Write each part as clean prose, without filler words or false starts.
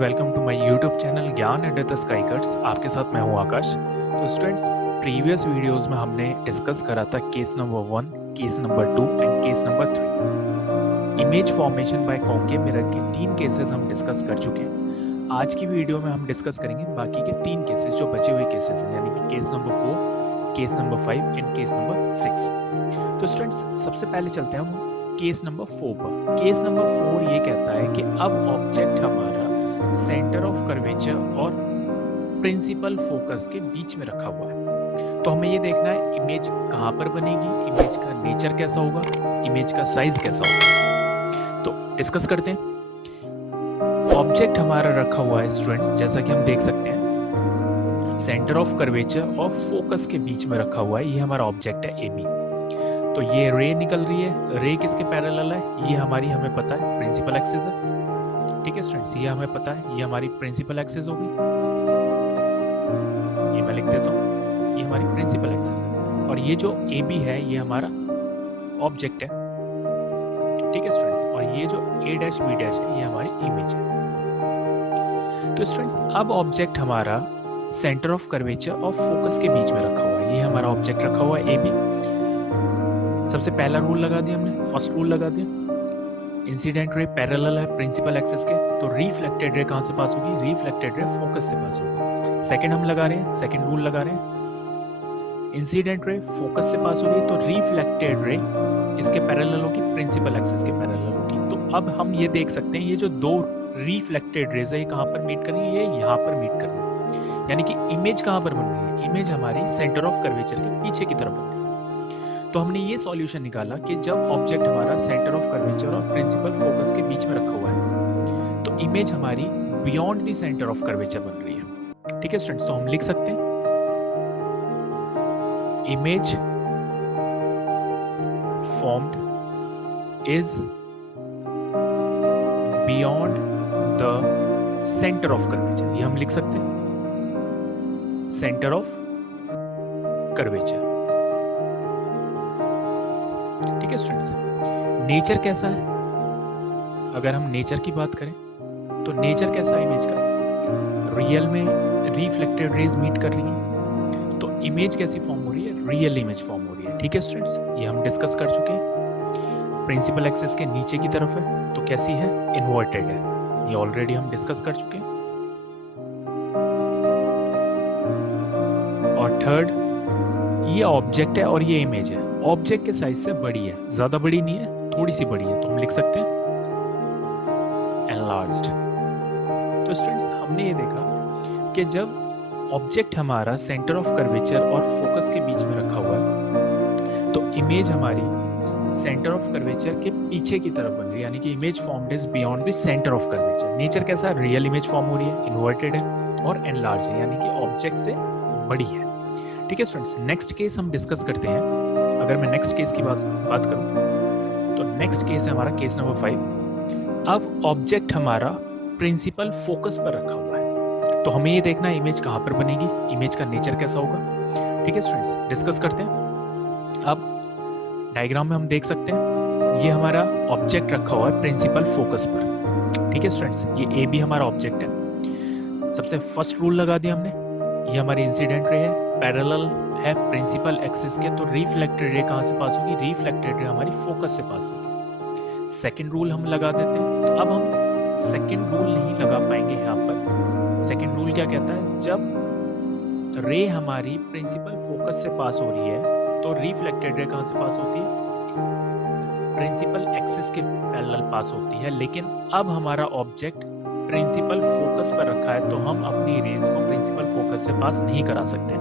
Welcome to my YouTube channel Gyan under the sky cuts. आपके साथ मैं हूं आकाश। तो स्टूडेंट्स, प्रीवियस वीडियोस में हमने डिस्कस करा था case number 1, case number 2 and case number 3। Image formation bye concave mirror के 3 केसेस हम डिस्कस कर चुके हैं। आज की वीडियो में हम डिस्कस करेंगे बाकी के 3 केसेस जो बचे हुए केसेस हैं, यानी कि case number 4, case number 5 and case number 6। तो स्टूडेंट्स, सबसे पहले चलते हैं हम केस नंबर 4 पर। केस नंबर 4 ये कहता है कि अब ऑब्जेक्ट हमारा सेंटर ऑफ कर्वेचर और प्रिंसिपल फोकस के बीच में रखा हुआ है। तो हमें ये देखना है इमेज कहाँ पर बनेगी, इमेज का नेचर कैसा होगा, इमेज का साइज कैसा होगा। तो डिस्कस करते हैं। ऑब्जेक्ट हमारा रखा हुआ है स्टूडेंट्स, जैसा कि हम देख सकते हैं सेंटर ऑफ कर्वेचर और फोकस के बीच में रखा हुआ है। ये हमारा ऑब्जेक्ट है AB। तो ये रे निकल रही है, रे किसके पैरेलल है, ये हमारी हमें पता है प्रिंसिपल एक्सिस है। ठीक है स्टूडेंट्स, ये हमें पता है, ये हमारी प्रिंसिपल एक्सिस होगी। ये मैं लिख देता हूँ, ये हमारी प्रिंसिपल एक्सिस है। और ये जो AB है ये हमारा ऑब्जेक्ट है। ठीक है स्टूडेंट्स, और ये जो A' B' है ये हमारी इमेज है। तो स्टूडेंट्स, अब ऑब्जेक्ट हमारा सेंटर ऑफ कर्वेचर और फोकस के बीच में रखा हुआ है। ये हमारा ऑब्जेक्ट रखा हुआ है AB। सबसे पहला रूल लगा दिया हमने, फर्स्ट रूल लगा दिया, इंसिडेंट रे पैरेलल है प्रिंसिपल एक्सिस के, तो रिफ्लेक्टेड रे कहां से पास होगी, रिफ्लेक्टेड रे फोकस से पास होगी। सेकंड हम लगा रहे हैं, सेकंड रूल लगा रहे हैं, इंसिडेंट रे फोकस से पास हो रही है तो रिफ्लेक्टेड रे किसके पैरेलल होगी, प्रिंसिपल एक्सिस के पैरेलल होगी। तो अब हम ये देख सकते हैं ये जो दो रिफ्लेक्टेड रेज है ये कहां पर मीट कर रही है, ये यहाँ पर मीट कर रही है। यानी कि इमेज कहां पर बन रही है, इमेज हमारी सेंटर ऑफ कर्वेचर के पीछे की तरफ बन रही है। तो हमने ये सॉल्यूशन निकाला कि जब ऑब्जेक्ट हमारा सेंटर ऑफ कर्वेचर और प्रिंसिपल फोकस के बीच में रखा हुआ है तो इमेज हमारी beyond the centre of curvature बन रही है। ठीक है स्टूडेंट्स, तो हम लिख सकते हैं image formed is beyond the centre of curvature. ये हम लिख सकते हैं सेंटर ऑफ कर्वेचर। ठीक है स्टूडेंट्स, नेचर कैसा है, अगर हम नेचर की बात करें तो नेचर कैसा है इमेज का, रियल में रिफ्लेक्टेड रेज मीट कर रही है तो इमेज कैसी फॉर्म हो रही है, रियल इमेज फॉर्म हो रही है। ठीक है स्टूडेंट्स, ये हम डिस्कस कर चुके हैं। प्रिंसिपल एक्सिस के नीचे की तरफ है तो कैसी है, इन्वर्टेड है, ये ऑलरेडी हम डिस्कस कर चुके हैं। और थर्ड, ये ऑब्जेक्ट है और ये इमेज है, ऑब्जेक्ट के साइज से बड़ी है, ज्यादा बड़ी नहीं है, थोड़ी सी बड़ी है, तो हम लिख सकते हैं एनलार्ज्ड। तो स्टूडेंट्स, हमने ये देखा कि जब ऑब्जेक्ट हमारा सेंटर ऑफ कर्वेचर और फोकस के बीच में रखा हुआ है तो इमेज हमारी सेंटर ऑफ कर्वेचर के पीछे की तरफ बन रही है, यानी कि image formed is beyond the centre of curvature. Nature कैसा है, रियल इमेज फॉर्म हो रही है, इन्वर्टेड है और एनलार्ज है, यानी कि ऑब्जेक्ट से बड़ी है। ठीक है स्टूडेंट्स, नेक्स्ट केस हम डिस्कस करते हैं। अगर मैं नेक्स्ट केस की बात करूं तो नेक्स्ट केस है हमारा केस नंबर 5। अब ऑब्जेक्ट हमारा प्रिंसिपल फोकस पर रखा हुआ है तो हमें ये देखना है इमेज कहां पर बनेगी, इमेज का नेचर कैसा होगा। ठीक है स्टूडेंट्स, डिस्कस करते हैं। अब डायग्राम में हम देख सकते हैं ये हमारा ऑब्जेक्ट रखा हुआ है प्रिंसिपल फोकस पर। ठीक है स्टूडेंट्स, ये AB हमारा ऑब्जेक्ट है। सबसे फर्स्ट रूल लगा दिया हमने, ये हमारी इंसिडेंट रे है, पैरेलल है प्रिंसिपल एक्सिस के, तो रिफ्लेक्टेड रे कहां से पास होगी, रिफ्लेक्टेड रे हमारी फोकस से पास होगी। सेकंड रूल हम लगा देते हैं। अब हम सेकंड रूल नहीं लगा पाएंगे यहाँ पर। सेकंड रूल क्या कहता है, जब रे हमारी प्रिंसिपल फोकस से पास हो रही है तो रिफ्लेक्टेड रे कहां से पास होती है, प्रिंसिपल एक्सिस के पैरेलल पास होती है। लेकिन अब हमारा ऑब्जेक्ट प्रिंसिपल फोकस पर रखा है तो हम अपनी रेज को प्रिंसिपल फोकस से पास नहीं करा सकते।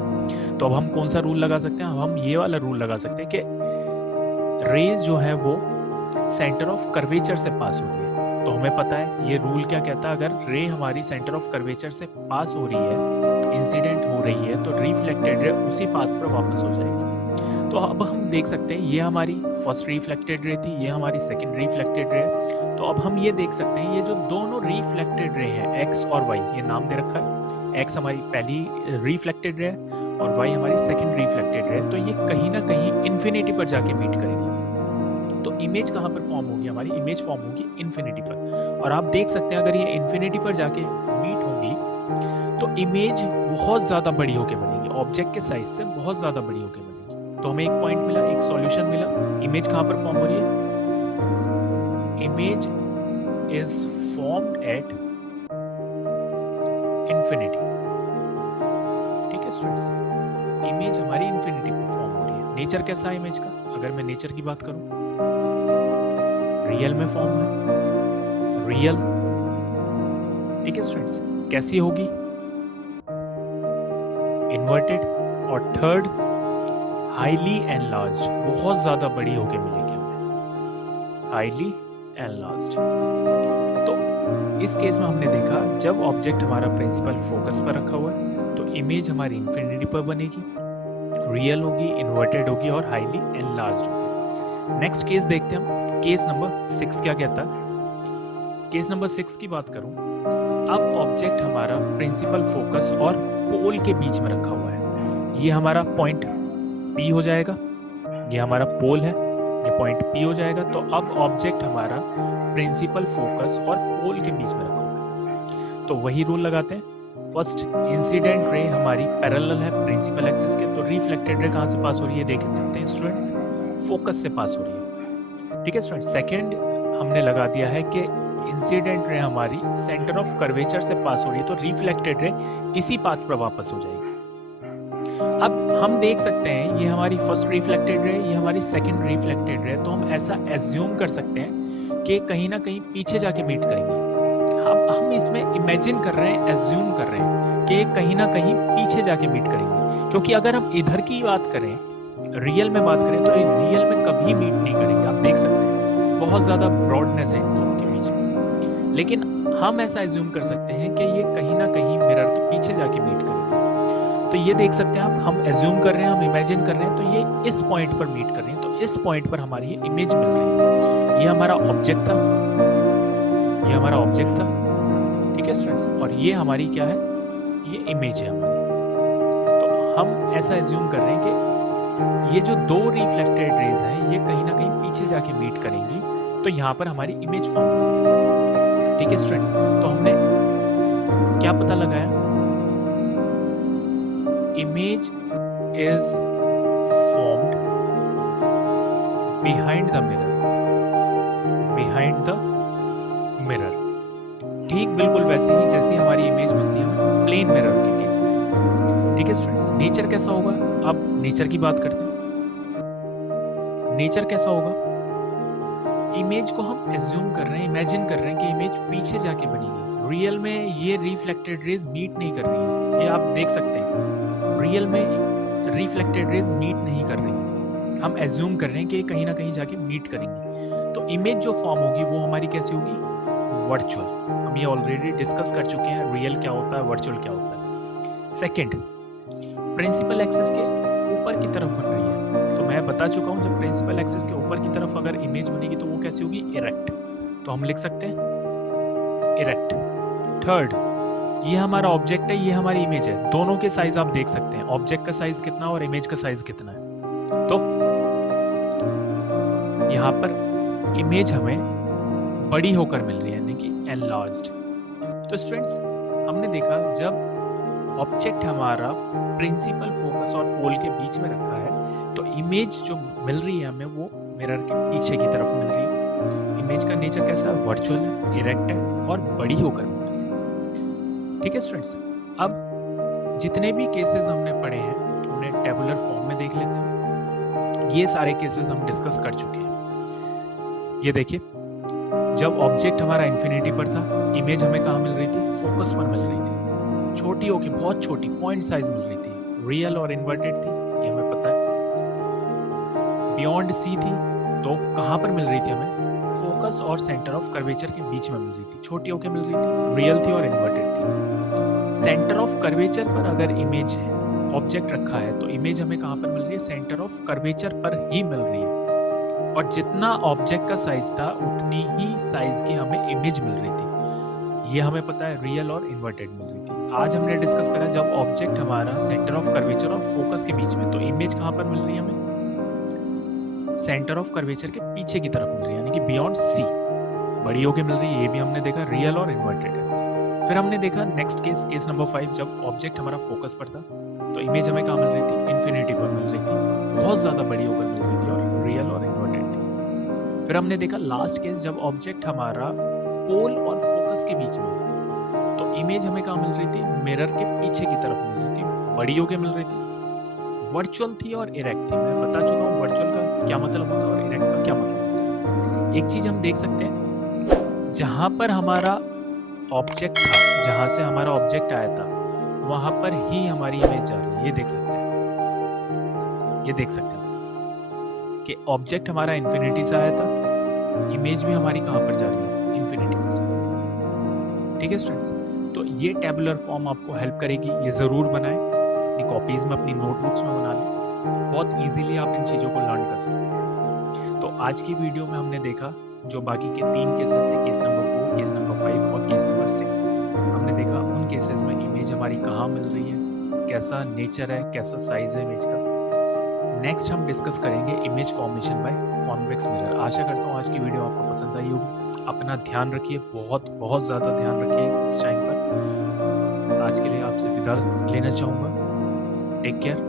तो अब हम कौन सा रूल लगा सकते हैं, हम ये वाला रूल लगा सकते हैं कि रेज जो है वो सेंटर ऑफ कर्वेचर से पास हो रही है। तो हमें पता है ये रूल क्या कहता है, अगर रे हमारी सेंटर ऑफ कर्वेचर से पास हो रही है, इंसिडेंट हो रही है, तो रिफ्लेक्टेड रे उसी पाथ पर वापस हो जाएगी। तो अब हम देख सकते हैं ये हमारी फर्स्ट रिफ्लेक्टेड रे थी, ये हमारी सेकंड रिफ्लेक्टेड रे। तो अब हम ये देख सकते हैं ये जो दोनों रिफ्लेक्टेड रे हैं X और Y, ये नाम दे रखा है, X हमारी पहली रिफ्लेक्टेड रे और Y हमारी सेकंड रिफ्लेक्टेड रे, तो ये कहीं ना कहीं इन्फिनिटी पर जाके मीट करेगी। तो इमेज कहाँ पर फॉर्म होगी? हमारी इमेज फॉर्म होगी इन्फिनिटी पर। और आप देख सकते हैं अगर ये इन्फिनिटी पर जाके मीट होंगी तो इमेज बहुत ज़्यादा बड़ी होके बनेगी, ऑब्जेक्ट के साइज से बहुत ज़्यादा बड़ी होके बनेगी। तो हमें एक पॉइंट मिला, एक सॉल्यूशन मिला। इमेज कहाँ पर फॉर्म हो रही है? Image is formed at infinity. ठीक है स्टूडेंट्स, इमेज हमारी इन्फिनिटी पर फॉर्म हो रही है। नेचर कैसा है इमेज का? अगर मैं नेचर की बात करूं, रियल में फॉर्म है, रियल। ठीक है स्टूडेंट्स, कैसी होगी? इन्वर्टेड। और थर्ड, हाईली एनलार्ज्ड, बहुत ज्यादा बड़ी होके मिलेगी हमें, हाईली एनलार्ज्ड। तो इस केस में हमने देखा जब ऑब्जेक्ट हमारा प्रिंसिपल फोकस पर रखा हुआ है तो इमेज हमारी इन्फिनिटी पर बनेगी, रियल होगी, इन्वर्टेड होगी और हाईली एनलार्ज्ड होगी। नेक्स्ट केस देखते हैं हम, केस नंबर 6 क्या कहता है। केस नंबर 6 की बात करूं, अब ऑब्जेक्ट हमारा प्रिंसिपल फोकस और पोल के बीच में रखा हुआ है। ये हमारा पॉइंट P हो जाएगा, ये हमारा पोल है, ये पॉइंट P हो जाएगा। तो अब ऑब्जेक्ट हमारा प्रिंसिपल फोकस और पोल के बीच में रखा हुआ है। तो वही रूल लगाते हैं। फर्स्ट, इंसिडेंट रे हमारी पैरेलल है प्रिंसिपल एक्सिस के, तो रिफ्लेक्टेड रे कहाँ से पास हो रही है देख सकते हैं स्टूडेंट्स, फोकस से पास हो रही है। ठीक है स्टूडेंट्स, सेकेंड हमने लगा दिया है कि इंसिडेंट रे हमारी सेंटर ऑफ कर्वेचर से पास हो रही है, तो रिफ्लेक्टेड रे इसी पाथ पर वापस हो जाएगी। अब हम देख सकते हैं ये हमारी फर्स्ट रिफ्लेक्टेड रे, ये हमारी सेकंड रिफ्लेक्टेड रे, तो हम ऐसा एज्यूम कर सकते हैं कि कहीं ना कहीं पीछे जाके मीट करेंगे। हम इसमें इमेजिन कर रहे हैं, एज्यूम कर रहे हैं कि कहीं ना कहीं पीछे जाके मीट करेंगे, क्योंकि अगर हम इधर की बात करें, रियल में बात करें, तो रियल में कभी मीट नहीं करेंगे। आप देख सकते हैं बहुत ज्यादा ब्रॉडनेस है इन दोनों के बीच में, लेकिन हम ऐसा एज्यूम कर सकते हैं कि ये कहीं ना कहीं मिरर के पीछे जाके मीट करेंगे। तो ये देख सकते हैं आप, हम एज्यूम कर रहे हैं, हम इमेजिन कर रहे हैं, तो ये इस पॉइंट पर मीट कर रहे हैं, तो इस पॉइंट पर हमारी ये इमेज मिल रही है। ये हमारा ऑब्जेक्ट था, ये हमारा ऑब्जेक्ट था। ठीक है स्टूडेंट्स, और ये हमारी क्या है? ये इमेज है हमारी। तो हम ऐसा एज्यूम कर रहे हैं कि ये जो दो रिफ्लेक्टेड रेज हैं ये कहीं ना कहीं पीछे जाके मीट करेंगी, तो यहाँ पर हमारी इमेज फॉर्म होगी। ठीक है स्टूडेंट्स, तो हमने क्या पता लगाया? Image is formed behind the mirror, behind the mirror. ठीक बिल्कुल वैसे ही जैसी हमारी इमेज मिलती है हमें प्लेन मिरर के केस में। ठीक है स्टूडेंट्स, नेचर कैसा होगा? अब नेचर की बात करते हैं। नेचर कैसा होगा? इमेज को हम एज्यूम कर रहे हैं, इमेजिन कर रहे हैं कि इमेज पीछे जाके बनेगी। रियल में ये रिफ्लेक्टेड रेज मीट नहीं कर रही है, ये आप देख सकते हैं। रियल में रिफ्लेक्टेड रेज मीट नहीं कर रही, हम एज्यूम कर रहे हैं कि कहीं ना कहीं जाके मीट करेंगी। तो इमेज जो फॉर्म होगी वो हमारी कैसी होगी? वर्चुअल। हम ये ऑलरेडी डिस्कस कर चुके हैं, रियल क्या होता है, वर्चुअल क्या होता है। सेकंड, प्रिंसिपल एक्सिस के ऊपर की तरफ बन रही है, तो मैं बता चुका हूं जब प्रिंसिपल एक्सिस के ऊपर की तरफ अगर इमेज बनेगी तो वो कैसी होगी? इरेक्ट। तो हम लिख सकते हैं इरेक्ट। थर्ड, ये हमारा ऑब्जेक्ट है, ये हमारी इमेज है, दोनों के साइज आप देख सकते हैं, ऑब्जेक्ट का साइज कितना और इमेज का साइज कितना है। तो यहाँ पर इमेज हमें बड़ी होकर मिल रही है, यानी कि एनलार्ज्ड। तो स्टूडेंट्स, हमने देखा जब ऑब्जेक्ट हमारा प्रिंसिपल फोकस और पोल के बीच में रखा है तो इमेज जो मिल रही है हमें वो मिरर के पीछे की तरफ मिल रही है। इमेज का नेचर कैसा है? वर्चुअल है, इरेक्ट है और बड़ी होकर मिल रही है। ठीक है स्टूडेंट्स, अब जितने भी केसेस हमने पढ़े हैं उन्हें टेबुलर फॉर्म में देख लेते हैं। ये सारे केसेस हम डिस्कस कर चुके हैं। ये देखिए, जब ऑब्जेक्ट हमारा इन्फिनिटी पर था, इमेज हमें कहाँ मिल रही थी? फोकस पर मिल रही थी, छोटी होके बहुत छोटी पॉइंट साइज मिल रही थी, रियल और इन्वर्टेड थी, ये हमें पता है। बियॉन्ड सी थी, तो कहाँ पर मिल रही थी हमें? फोकस और सेंटर ऑफ कर्वेचर के बीच में मिल रही थी, छोटी होके मिल रही थी, रियल थी और इन्वर्टेड थी। सेंटर ऑफ कर्वेचर पर अगर इमेज है, ऑब्जेक्ट रखा है, तो इमेज हमें कहाँ पर मिल रही है? सेंटर ऑफ कर्वेचर पर ही मिल रही है, और जितना ऑब्जेक्ट का साइज था उतनी ही साइज की हमें इमेज मिल रही थी। ये हमें पता है, रियल और इन्वर्टेड मिल रही थी। आज हमने डिस्कस करा जब ऑब्जेक्ट हमारा सेंटर ऑफ कर्वेचर और फोकस के बीच में, तो इमेज कहाँ पर मिल रही है हमें? सेंटर ऑफ कर्वेचर के पीछे की तरफ मिल रही है, यानी कि बियॉन्ड सी बड़ी होके मिल रही है। ये भी हमने देखा रियल और इन्वर्टेड है। फिर हमने देखा नेक्स्ट केस नंबर 5, जब ऑब्जेक्ट हमारा फोकस पर था तो इमेज हमें कहाँ मिल रही थी, इन्फिनिटी पर मिल रही थी, बहुत ज्यादा बड़ी होकर मिल रही थी और रियल और इन्वर्टेड थी। फिर हमने देखा लास्ट केस, जब ऑब्जेक्ट हमारा पोल और फोकस के बीच में तो इमेज हमें कहाँ मिल रही थी, मिरर के पीछे की तरफ मिल रही थी, बड़ी होके मिल रही थी, वर्चुअल थी और इरेक्ट थी। मैं बता चुका हूँ वर्चुअल का क्या मतलब होता है और इरेक्ट का क्या मतलब होता है। एक चीज हम देख सकते हैं, जहां पर हमारा ऑब्जेक्ट था, जहां से हमारा ऑब्जेक्ट आया था, वहां पर ही हमारी इमेज जा रही है। ये देख सकते हैं, ये देख सकते हैं कि ऑब्जेक्ट हमारा इन्फिनिटी से आया था, इमेज भी हमारी कहां पर जा रही है, इन्फिनिटी पर जा रही है। ठीक है स्टूडेंट्स, तो ये टेबुलर फॉर्म आपको हेल्प करेगी, ये जरूर बनाएं, अपनी कॉपीज में, अपनी नोटबुक्स में बना लें। बहुत इजीली आप इन चीजों को लर्न कर सकते हैं। तो आज की वीडियो में हमने देखा जो बाकी के 3 केसेस थे, केस नंबर 4, केस नंबर 5 और केस नंबर 6। हमने देखा उन केसेस में इमेज हमारी कहाँ मिल रही है, कैसा नेचर है, कैसा साइज है इमेज का। नेक्स्ट हम डिस्कस करेंगे image formation by convex mirror. आशा करता हूँ आज की वीडियो आपको पसंद आई होगी। अपना ध्यान रखिए, बहुत बहुत ज़्यादा ध्यान रखिए इस टाइम पर। आज के लिए आपसे विदा लेना चाहूँगा। Take care.